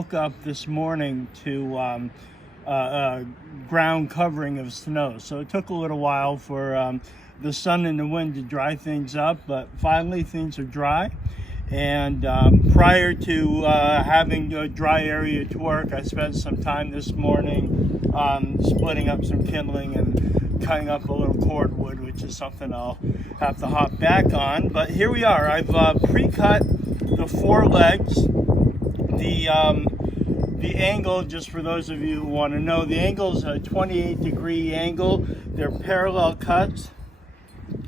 woke up this morning to ground covering of snow. So it took a little while for the sun and the wind to dry things up, but finally things are dry. And prior to having a dry area to work, I spent some time this morning splitting up some kindling and cutting up a little cordwood, which is something I'll have to hop back on. But here we are. I've pre-cut the 4 legs. The angle, just for those of you who want to know, the angle is a 28-degree angle. They're parallel cuts,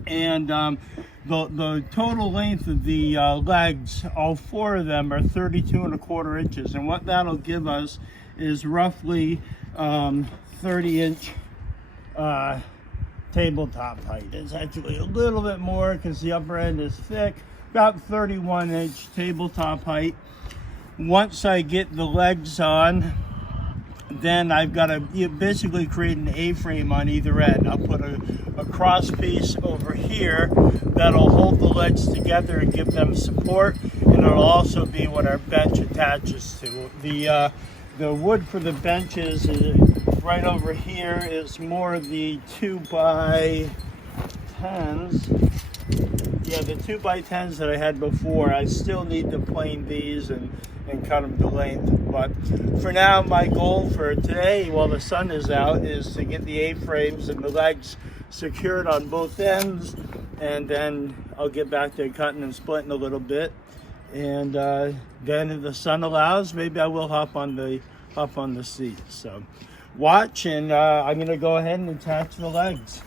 and the total length of the legs, all 4 of them, are 32¼ inches, and what that'll give us is roughly 30-inch tabletop height. It's actually a little bit more because the upper end is thick, about 31-inch tabletop height. Once I get the legs on, then I've got to basically create an A-frame on either end. I'll put a cross piece over here that'll hold the legs together and give them support, and it'll also be what our bench attaches to. The wood for the benches is right over here. It's more the 2x10s. Yeah, the 2x10s that I had before. I still need to plane these and cut them to length. But for now, my goal for today, while the sun is out, is to get the A-frames and the legs secured on both ends, and then I'll get back to cutting and splitting a little bit. And then if the sun allows, maybe I will hop on the seat. So watch, and I'm going to go ahead and attach the legs.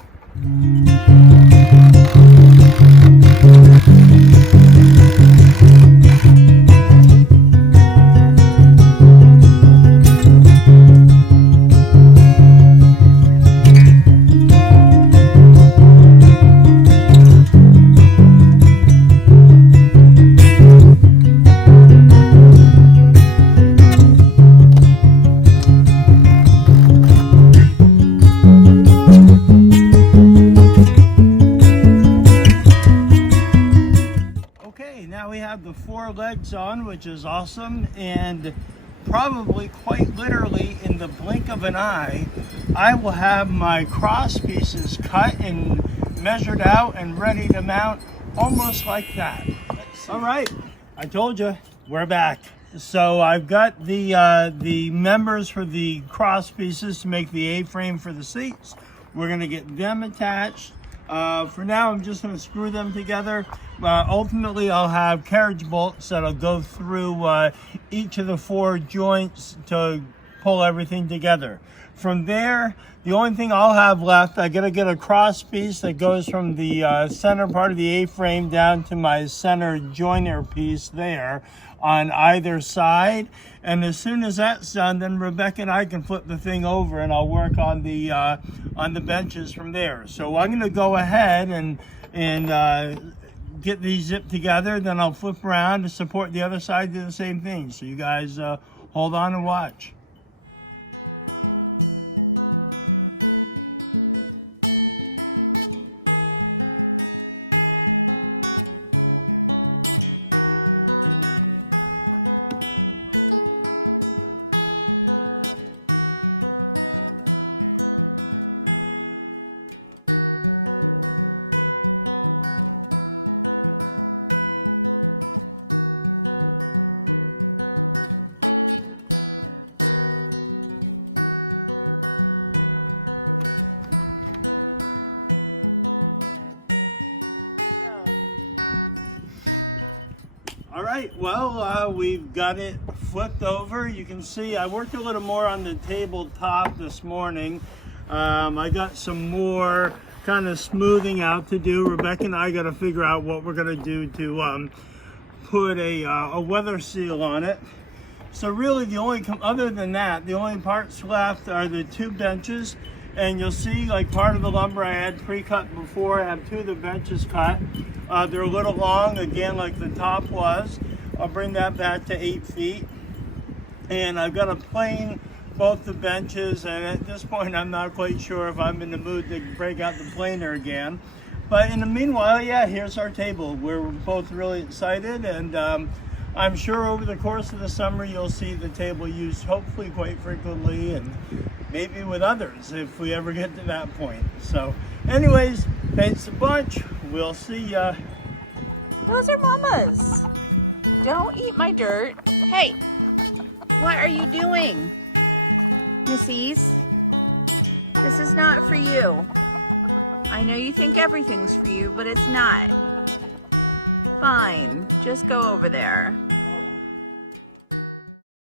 The 4 legs on, which is awesome, and probably quite literally in the blink of an eye I will have my cross pieces cut and measured out and ready to mount, almost like that. All right, I told you, we're back. So I've got the members for the cross pieces to make the A-frame for the seats. We're going to get them attached. For now, I'm just going to screw them together. Ultimately, I'll have carriage bolts that'll go through each of the 4 joints to pull everything together. From there, the only thing I'll have left, I gotta get a cross piece that goes from the center part of the A-frame down to my center joiner piece there on either side. And as soon as that's done, then Rebecca and I can flip the thing over, and I'll work on the benches from there. So I'm gonna go ahead and get these zipped together, then I'll flip around to support the other side, do the same thing. So you guys hold on and watch. Well, we've got it flipped over. You can see I worked a little more on the tabletop this morning. I got some more kind of smoothing out to do. Rebecca and I got to figure out what we're going to do to put a weather seal on it. So really other than that, the only parts left are the 2 benches. And you'll see, like, part of the lumber I had pre-cut before. I have 2 of the benches cut. They're a little long, again, like the top was. I'll bring that back to 8 feet. And I've got to plane both the benches, and at this point I'm not quite sure if I'm in the mood to break out the planer again. But in the meanwhile, yeah, here's our table. We're both really excited, and I'm sure over the course of the summer you'll see the table used hopefully quite frequently, and maybe with others if we ever get to that point. So anyways, thanks a bunch. We'll see ya. Those are Mama's. Don't eat my dirt. Hey, what are you doing?